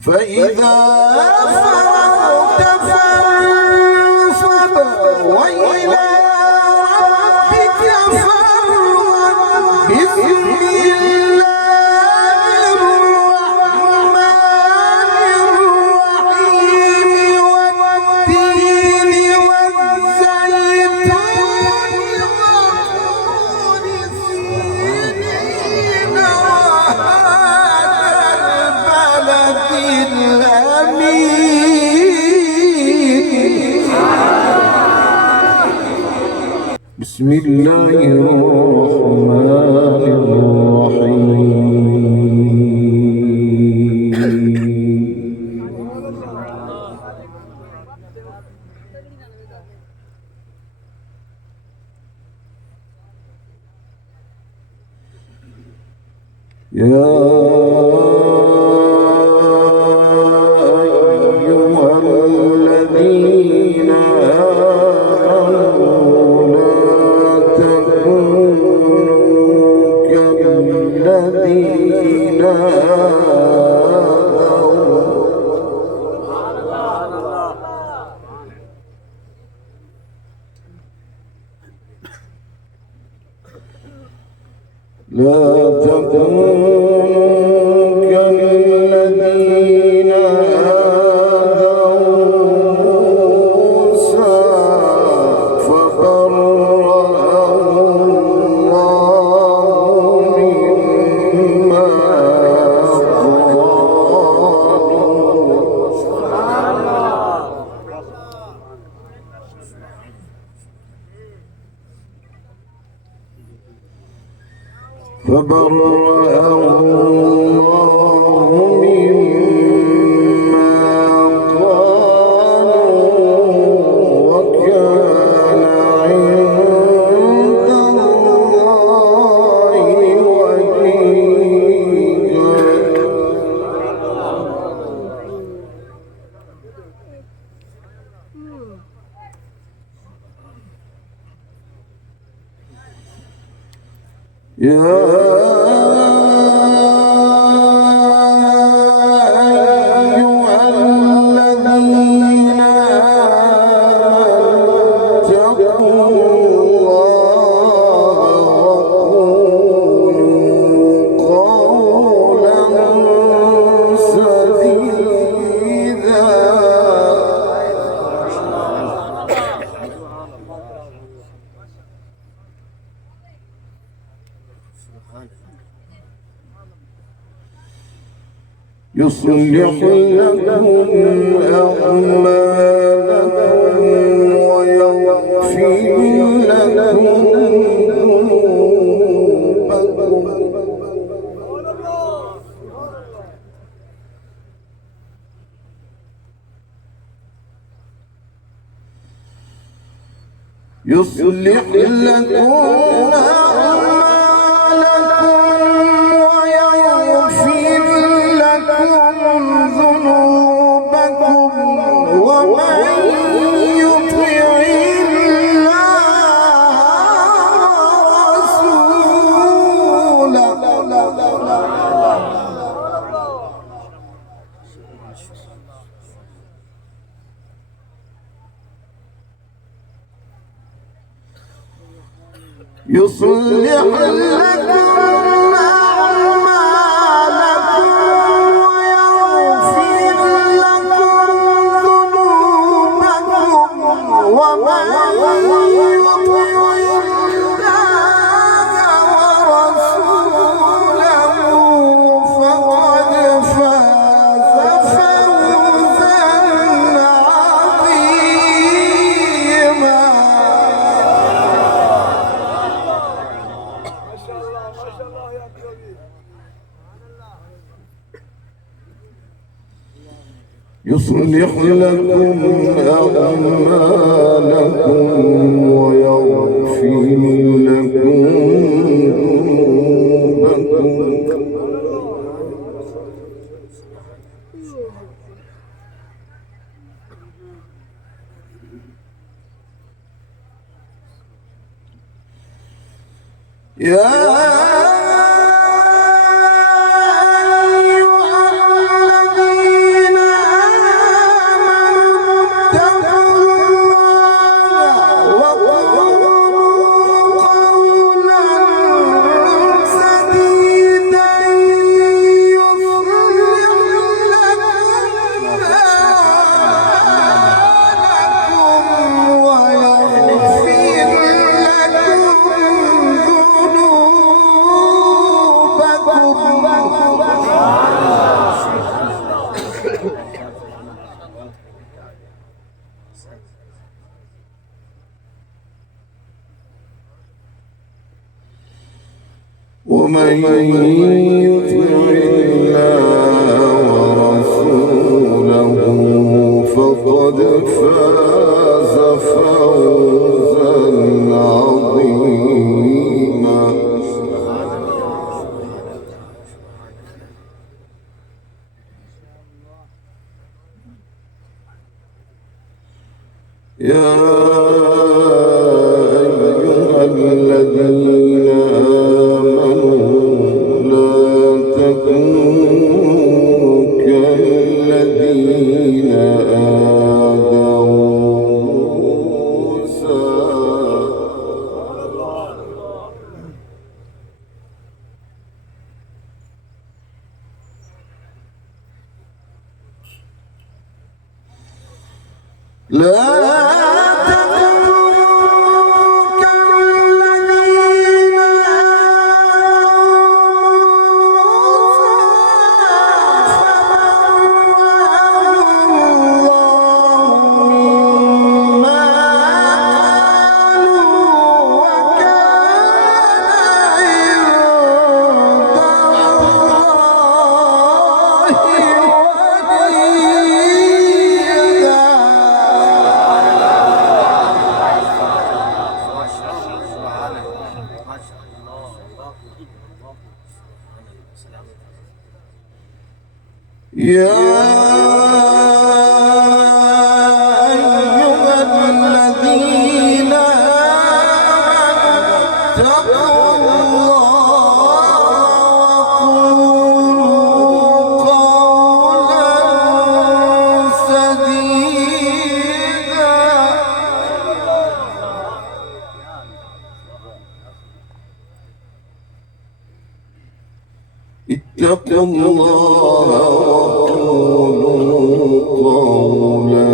فإذا فرغت فانصب وإلى ربك فارغب بسم الله الرحمن الرحيم والتين والزيتون وطور سينين وهذا البلد الأمين. بسم الله الرحمن الرحيم. يا أيها الذين آمنوا لا تكونوا كالذين موسى فبرأه الله مما قالوا وكان عند الله وجيها. يا أيها الذين آمنوا اتقوا الله وقولوا قولا سديدا. يصلح لكم أعمالكم ويغفر لكم ذنوبكم. يصلح لكم أعمالكم ويغفر لكم ذنوبكم ومن يطع الله ورسوله يصلح لكم أعمالكم ويغفر لكم ذنوبكم ومن يطع الله ورسوله فقد فاز فوزا عظيما. يصلح لكم أعمالكم ويغفر لكم ذنوبكم يا أيها الذين ومن يطع الله ورسوله فقد فاز فوزا عظيما. يا أيها الذين آمنوا لا تكونوا كالذين آذوا موسى يا أيها الذين آمنوا اتقوا الله وقولوا قولا سديدا اتقوا الله وقولوا قولا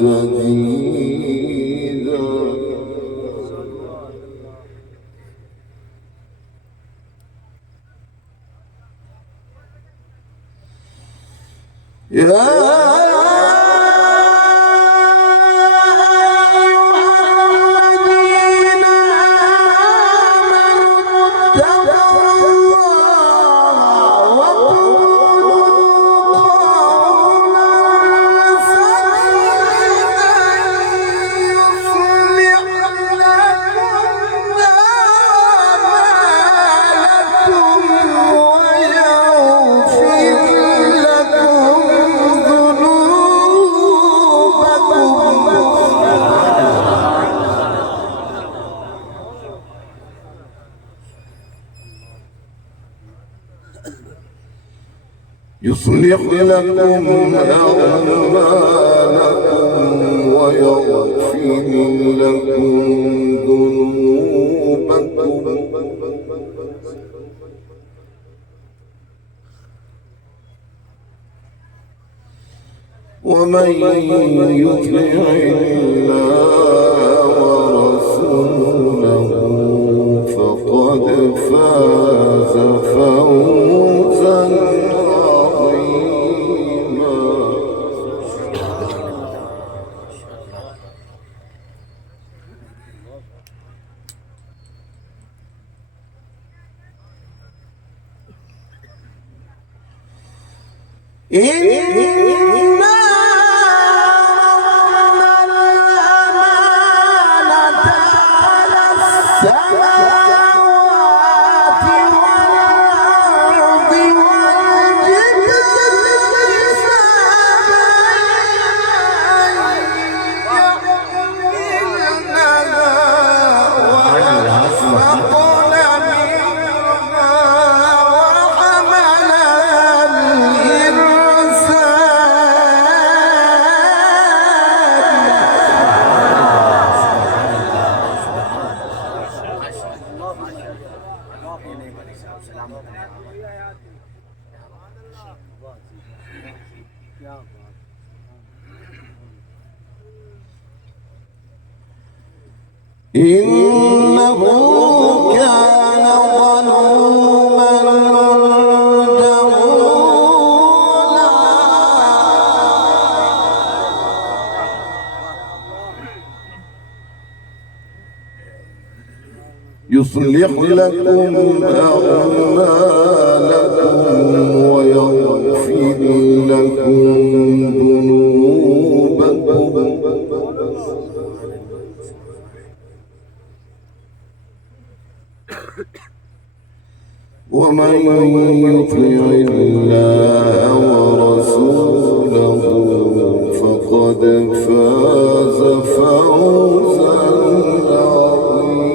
سديدا. يصلح لكم أعمالكم ويغفر لكم ذنوبكم ومن يطع الله ورسوله فقد فاز فوزا إنا عرضنا الأمانة على السماوات والأرض والجبال فأبين إنه كان ظلوما جهولا يصلح لكم أعمالكم ويغفر لكم ذنوبكم ومن يطع الله ورسوله فقد فاز فوزا عظيما.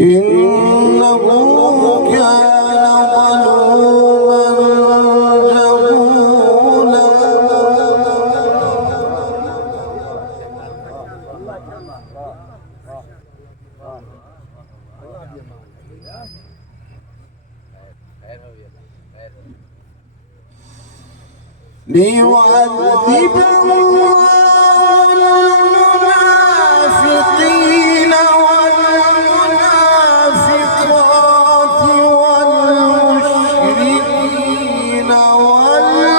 إنه كان ظلوما جهولا. ليعذب الله المنافقين والمنافقات والمشركين والمشركات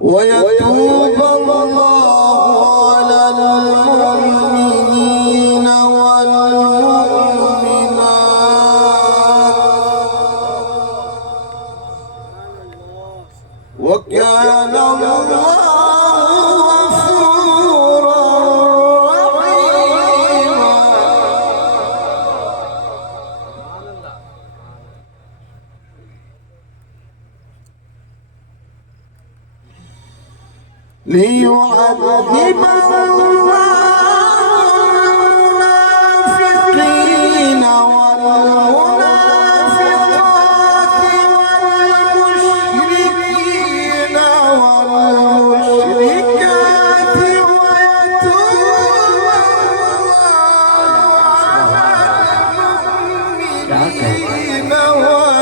ويتوب الله على المؤمنين والمؤمنات وكان الله غفورا رحيما. ليعذب المنافقين والمنافقات والمشركين والمشركات ويتوب الله على المؤمنين والمؤمنات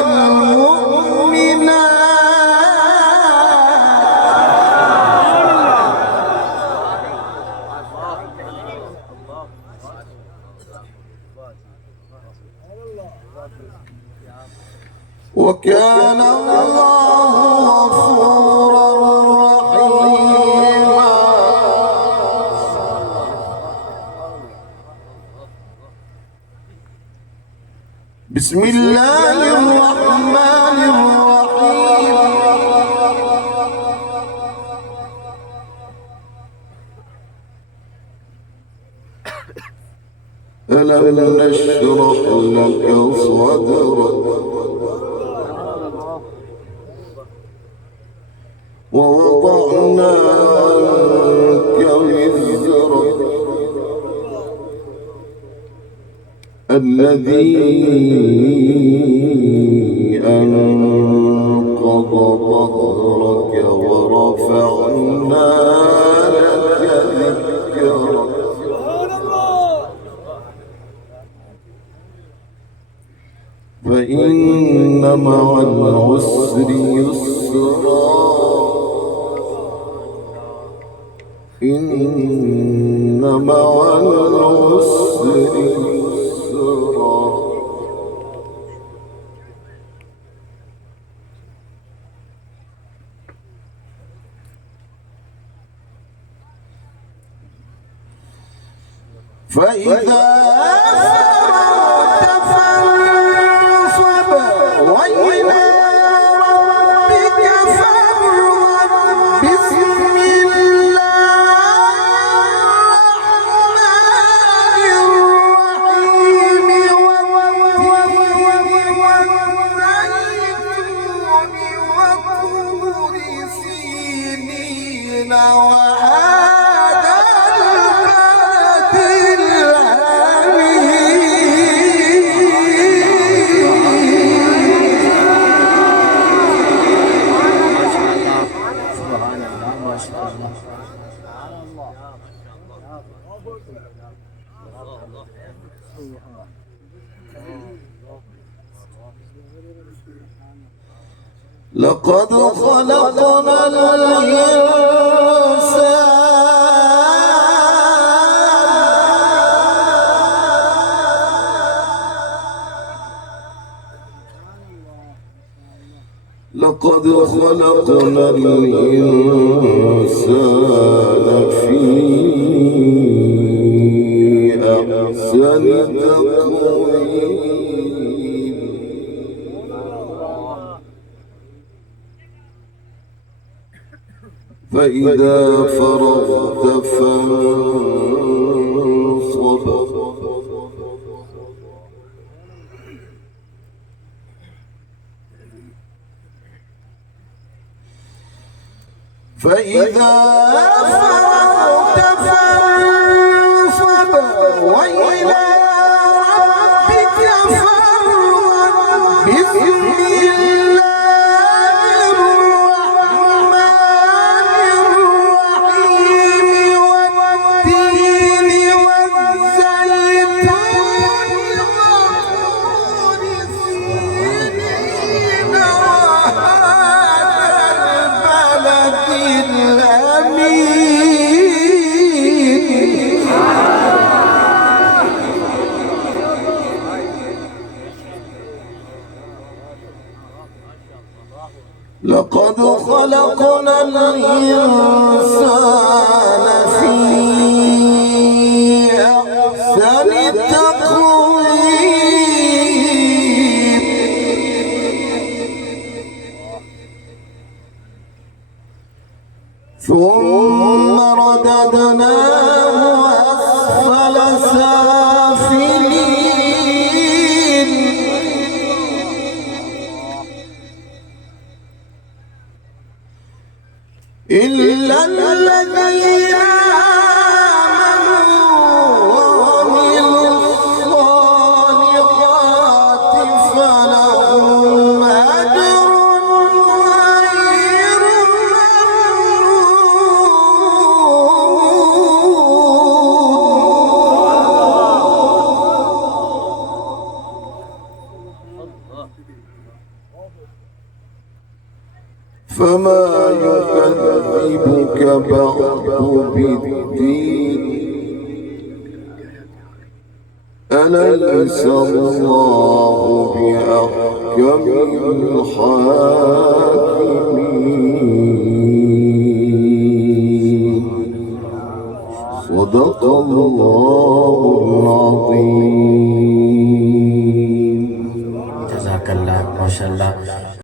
وكان الله غفورا رحيما. بسم الله الرحمن الرحيم. ألم نشرح لك صدرك ووضعنا عنك وزرك الذي أنقض ظهرك ورفعنا لك ذكرك فإن مع العسر يسرا إن مع العسر يسرا. فإذا فرغت فانصب وإلى ربك فارغب. بسم الله لقد خلقنا الإنسان في أحسن تقويم فإذا فرغت فانصب وإلى ربك فارغب بسم الله الرحمن الرحيم والتين والزيتون وطور سينين وهذا البلد الأمين لقد خلقنا الإنسان في أحسن تقويم ثم رددناه أسفل سافلين إلا الذين آمنوا وعملوا الصالحات فلهم أجر غير ممنون فما يكذبك بعد بالدين أليس الله بأحكم الحاكمين صدق الله العظيم. جزاك الله ما شاء الله.